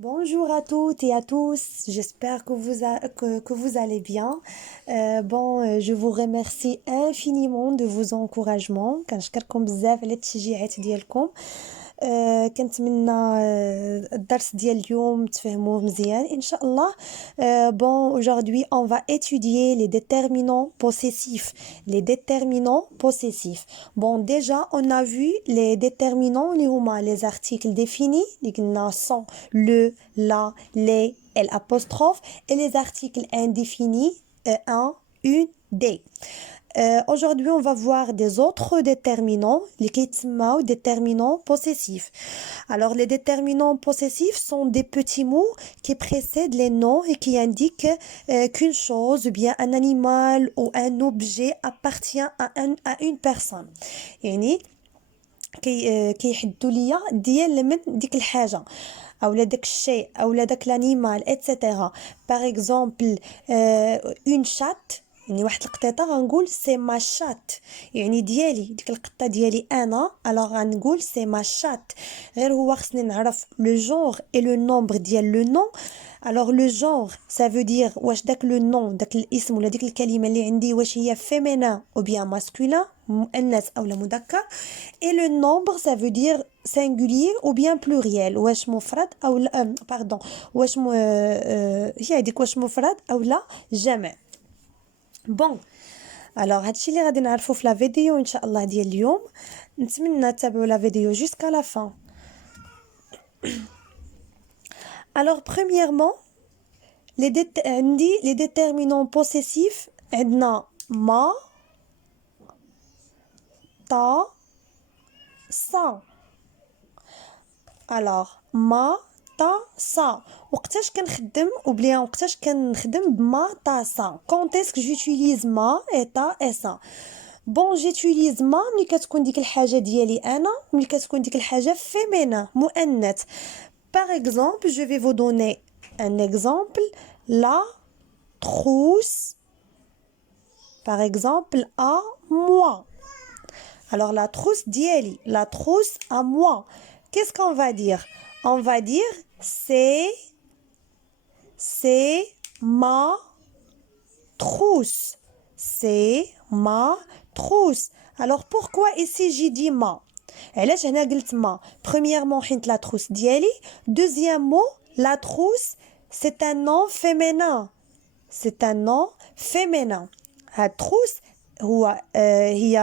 Bonjour à toutes et à tous, j'espère que vous allez bien. Je vous remercie infiniment de vos encouragements. كنشكركم بزاف على التشجيعات ديالكم. كنتمنى الدرس ديال اليوم تفهموه مزيان إن شاء الله. Aujourd'hui, on va étudier les déterminants possessifs. Les déterminants possessifs. Bon, déjà, on a vu les déterminants, les articles définis, les sont le, la, les, l'apostrophe, et les articles indéfinis, un, une, des. Aujourd'hui, on va voir des autres déterminants, les déterminants possessifs. Alors, les déterminants possessifs sont des petits mots qui précèdent les noms et qui indiquent qu'une chose, ou bien un animal ou un objet appartient à une personne. يعني كيحدوا ليا ديال من ديك الحاجه او داك الشيء او داك l'animal etc. par exemple une chatte يعني واحد القطيطه غنقول سي ما شات يعني ديالي ديك القطه ديالي انا الوغ غنقول سي ما شات غير هو خصني نعرف لو جونغ اي لو نومبر ديال لو نون. Alors le genre ça veut dire واش داك لو نون داك الاسم ولا ديك الكلمه اللي عندي واش هي féminin ou bien masculin مؤنث او مذكر. Et le nombre ça veut dire singulier ou bien pluriel واش مفرد او لا pardon واش هي هذيك واش مفرد او لا جمع. بون alors هادشي اللي غادي نعرفو في لا فيديو ان شاء الله ديال اليوم. نتمنى تتابعوا لا فيديو jusqu'à la fin. Alors premièrement les déterminants possessifs عندنا ما ta ça. Alors ما ta ça وقتاش كنخدم ou bien وقتاش كنخدم بما ta ça. Quand est-ce que j'utilise ma et ta et ça. Bon, j'utilise ما ملي كتكون ديك الحاجه ديالي انا ملي كتكون ديك الحاجه féminin مؤنث. Par exemple, je vais vous donner un exemple. La trousse, par exemple, à moi. Alors, la trousse dieli, la trousse à moi. Qu'est-ce qu'on va dire? On va dire c'est ma trousse. C'est ma trousse. Alors, pourquoi ici j'ai dit ma? علاش هنا قلت ما؟ premièrement حيت la trousse ديالي. deuxièmement la trousse c'est un nom féminin. c'est un nom féminin. هاد trousse هو هي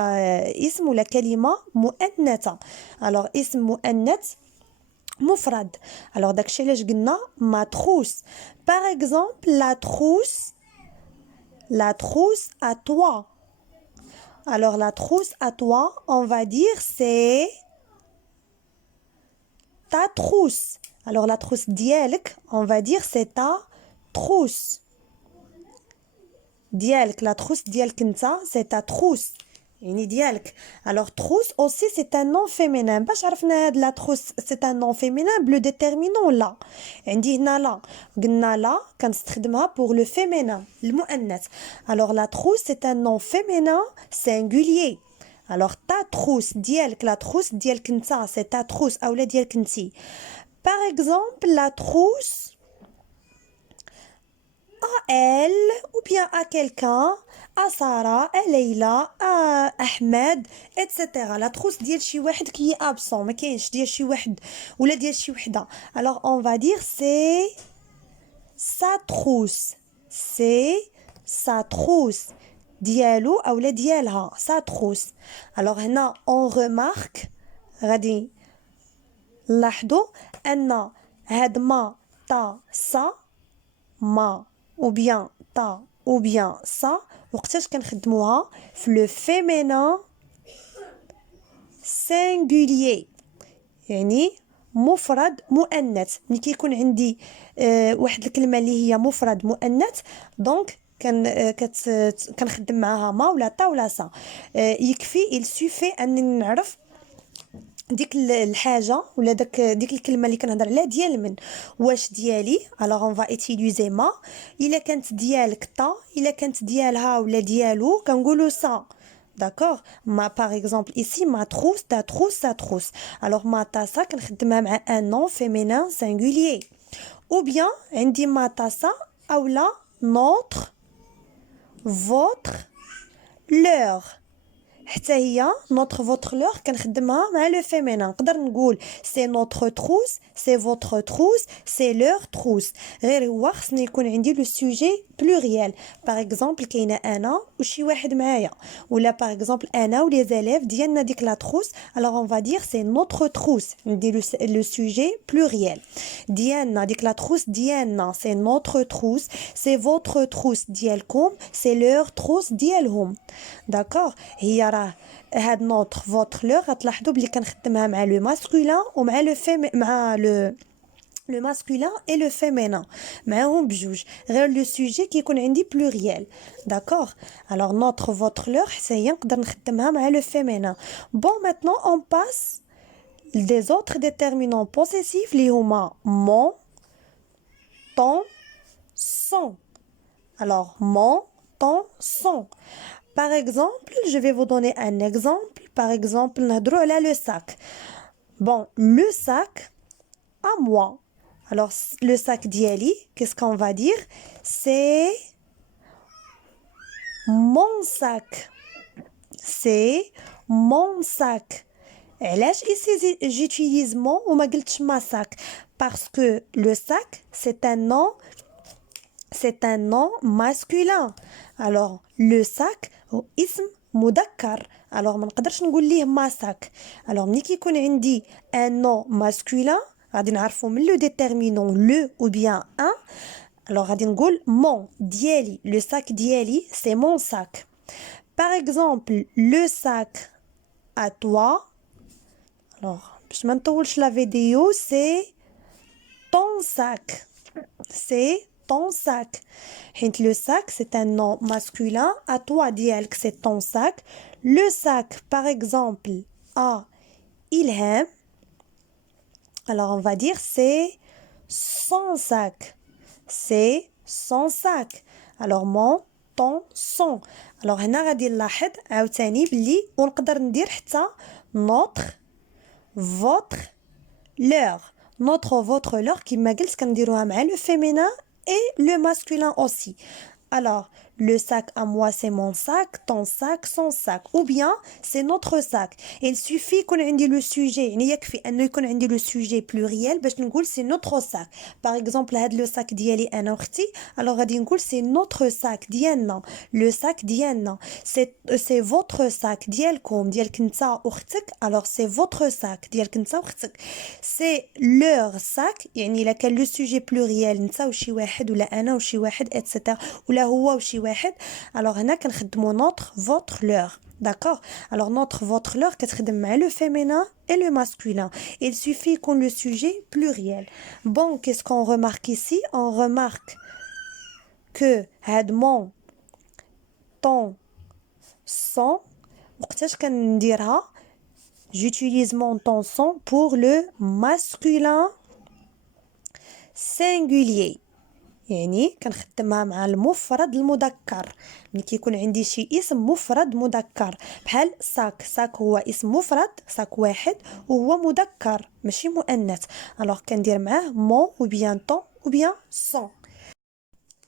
اسم ولا كلمة مؤنثة. alors اسم مؤنث مفرد. alors داكشي علاش قلنا ما trousse. par exemple la trousse à toi. Alors la trousse à toi, on va dire c'est ta trousse. Alors la trousse dielk, on va dire c'est ta trousse. Dielk, la trousse dielk nta, c'est ta trousse. يعني ديالك. Alors trousse aussi c'est un nom féminin. باش عرفنا هاد la trousse c'est un nom féminin بلو déterminant لا. عندي هنا لا. قلنا لا كنستخدمها pour le féminin المؤنث. Alors la trousse c'est un nom féminin singulier. Alors ta trousse ديالك la trousse ديالك نتا c'est ta trousse أولا ديالك نتي. Par exemple la trousse à elle ou bien à quelqu'un, à Sarah, à Leila, à Ahmed, etc. La trousse ديال شي واحد qui est absent, ما كاينش ديال شي واحد ولا ديال شي وحده. Alors on va dire c'est sa trousse. C'est sa trousse. ديالو اولا ديالها sa trousse. Alors هنا on remarque غادي نلاحظوا ان هاد ما تا ça ما ou bien ta ou bien ça وقتاش كنخدموها في le féminin singulier يعني مفرد مؤنث. ملي كيكون عندي واحد الكلمه اللي هي مفرد مؤنث دونك كنخدم معاها ما ولا تا ولا سا. يكفي il suffit انني نعرف ديك الحاجه ولا ديك الكلمه اللي كنهضر عليها ديال من واش ديالي. alors on va utiliser ما. الا كانت ديالك تا الا كانت ديالها ولا ديالو كنقولوا سا. d'accord ما par exemple ici ma trousse ta trousse sa trousse. alors ma ta ça كنخدمها مع un nom féminin singulier. ou bien عندي ما tasse ou la notre votre leur حتى هي notre votre leur كنخدمها مع لو فيمينين نقدر نقول سي notre trousse سي votre trousse سي leur trousse غير هو خصني يكون عندي لو سوجي بلوريال باغ اكزومبل كاينه انا وشي واحد معايا ولا باغ اكزومبل انا ولي زاليف ديالنا ديك لا تروس alors on va dire c'est notre trousse نديرو لو سوجي بلوريال ديالنا ديك لا تروس ديالنا سي notre trousse سي votre trousse ديالكم سي leur trousse ديالهم داكوغ هي هاد نوتر فوتر لو غتلاحظوا بلي كنخدمها مع لو ماسكولين ومع لو مع لو ماسكولين اي لو فيمينين معاهم بجوج غير لو سوجي كيكون عندي بلوريال داكوغ الوغ نوتر فوتر لو حتى هي نقدر نخدمها مع لو فيمينين بون ماتنون اون باس دي زوتر ديتيرمينون بوسيسيف لي هما مون طون سون الوغ مون طون سون. Par exemple, je vais vous donner un exemple. Par exemple, نهضروا على le sac. Bon, le sac à moi. Alors, le sac d'Yali, qu'est-ce qu'on va dire? C'est mon sac. C'est mon sac. علاش ici j'utilise mon ou ما قلتش ma sac? Parce que le sac, c'est un nom masculin. Alors, le sac اسم مذكر. alors ما نقدرش نقول ليه ما sac. alors ملي كيكون عندي un nom masculin غادي نعرفوا من لو ديتيرمينون le ou bien un. alors غادي نقول mon ديالي le sac ديالي c'est mon sac. par exemple le sac à toi. alors باش ما نطولش la vidéo c'est ton sac. c'est ton sac. Le sac, c'est un nom masculin. À toi, dialk, c'est ton sac. Le sac, par exemple, à Ilham. Alors, on va dire c'est son sac. C'est son sac. Alors, mon, ton, son. Alors, هنا غادي نلاحظ عاوتاني بلي ونقدر ندير حتى notre, votre, leur. Notre, votre, leur كما قلت كنديروها مع le féminin et le masculin aussi. Alors, le sac à moi, c'est mon sac, ton sac, son sac. Ou bien, c'est notre sac. Il suffit qu'on ait le sujet. Il يكفي أنه يكون عندي le sujet pluriel باش نقول c'est notre sac. Par exemple, هاد le sac ديالي أنا وأختي. Alors, غادي نقول c'est notre sac ديالنا. Le sac ديالنا. C'est votre sac ديالكم. ديالك نتا وأختك. Alors, c'est votre sac ديالك نتا وأختك. C'est leur sac. يعني إلا كان le sujet pluriel نتا وشي واحد ولا أنا وشي واحد etc. ولا هو وشي واحد. alors هنا كنخدموا notre votre leur. d'accord. alors notre votre leur كتخدم مع le féminin et le masculin. il suffit qu'on le sujet pluriel. bon, qu'est-ce qu'on remarque ici? on remarque que هاد mon ton son وقتاش كنديرها j'utilise mon ton son pour le masculin singulier. يعني كنخدمها مع المفرد المذكر ملي كيكون عندي شي اسم مفرد مذكر بحال ساك هو اسم مفرد ساك واحد وهو مذكر ماشي مؤنث. alors كندير معاه mon ou bien ton ou bien son.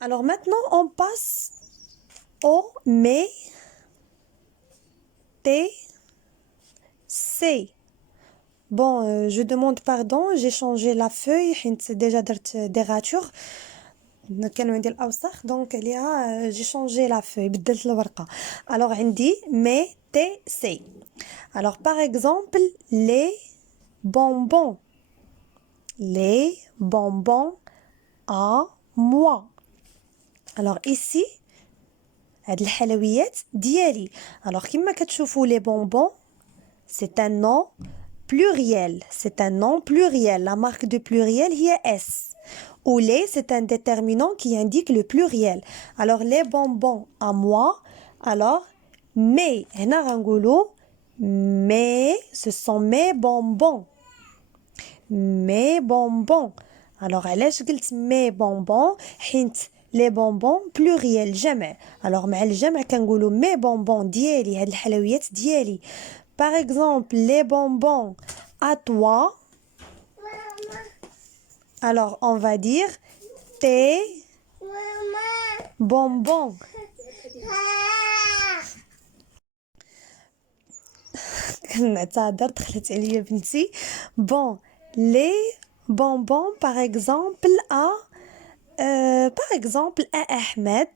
alors maintenant on passe au mais t c. bon je demande pardon, j'ai changé la feuille حيت déjà درت des ratures كانوا عندي الاوساخ دونك عليها جي شونجي لا فوي بدلت الورقه. alors عندي مي تي سي. alors par exemple les bonbons à moi. alors ici هاد الحلويات ديالي. alors كما كتشوفوا les bonbons c'est un nom pluriel. c'est un nom pluriel. la marque de pluriel هي S. ou les, c'est un déterminant qui indique le pluriel. alors les bonbons à moi. alors mes هنا غنقولوا mais ce sont mes bonbons. mes bonbons. alors علاش قلت mes bonbons حيت les bonbons pluriel جمع. alors مع الجمع كنقولوا mes bonbons ديالي هاد الحلويات ديالي. par exemple les bonbons à toi. Alors, on va dire tes bonbons. نعتذر دخلت عليا بنتي. Bon, les bonbons par exemple à Ahmed.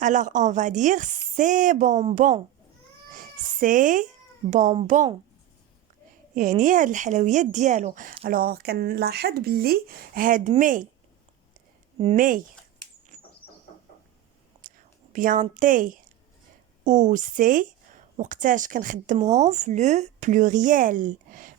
Alors on va dire ces bonbons. Ces bonbons. يعني هاد الحلويات ديالو. alors كنلاحظ بلي هاد مي bien تي ou سي وقتاش كنخدمهم في لو بلوريال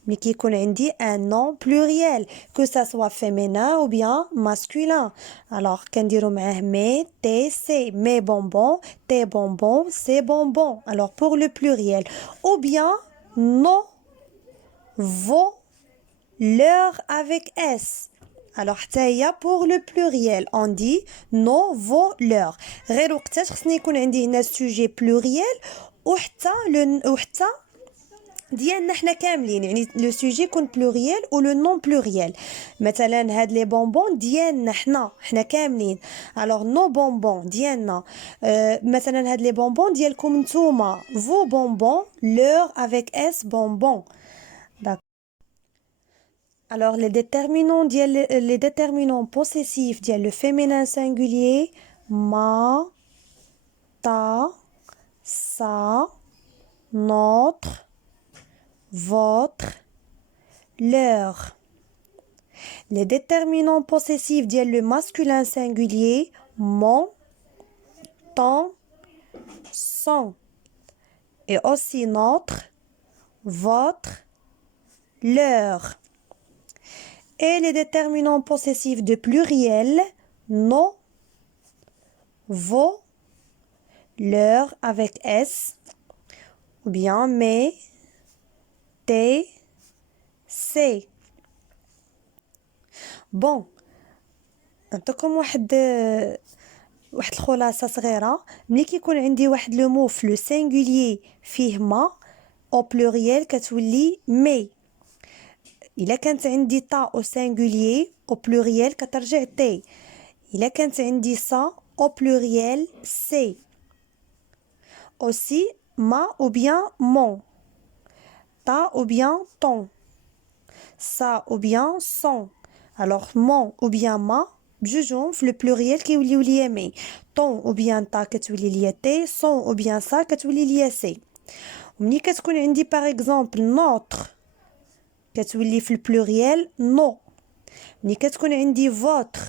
ملي كيكون عندي ان نون بلوريال que ça soit féminin ou bien masculin. alors كنديرو معاه مي تي سي مي bonbons tes bonbons ces bonbons. alors pour le pluriel ou bien nos vos leur avec s. alors حتى هي pour le pluriel on dit nos vos leur. غير وقتاش خصني يكون عندي هنا sujet pluriel وحتى ديالنا حنا كاملين يعني لو سوجي يكون بلوريال و لو نون بلوريال. مثلا هاد لي بونبون ديالنا حنا كاملين. الوغ نو بونبون ديالنا مثلا هاد لي بونبون ديالكم نتوما فو بونبون لور افيك اس بونبون. alors les déterminants possessifs ديال le féminin singulier ma ta sa notre votre leur. les déterminants possessifs ديال le masculin singulier mon ton son et aussi notre votre leur. et les déterminants possessifs de pluriel nos vos leur avec s ou bien mes tes c'est. bon نعطيكم واحد الخلاصه صغيره. ملي كيكون عندي واحد لو مو في لو سينغولير فيه ما او بلوريال كتولي مي. الا كانت عندي تا او سينغولير او بلوريال كترجع تي. الا كانت عندي سا au pluriel c'est. aussi ma ou bien mon ta ou bien ton ça ou bien son. alors mon ou bien ma بجوجهم في البلوريال كيوليو ليا مي. ton ou bien ta كتولي ليا تي. son ou bien ça كتولي ليا سي. ومني كتكون عندي par exemple notre كتولي في البلوريال نو. ملي كتكون عندي votre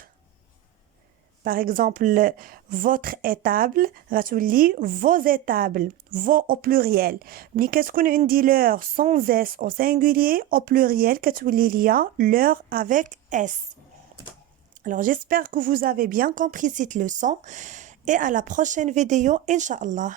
par exemple votre étable غتولي vos étables vos au pluriel. ملي كتكون عندي leur sans s au singulier au pluriel كتولي ليا leur avec s. alors j'espère que vous avez bien compris cette leçon et à la prochaine vidéo Inch'Allah.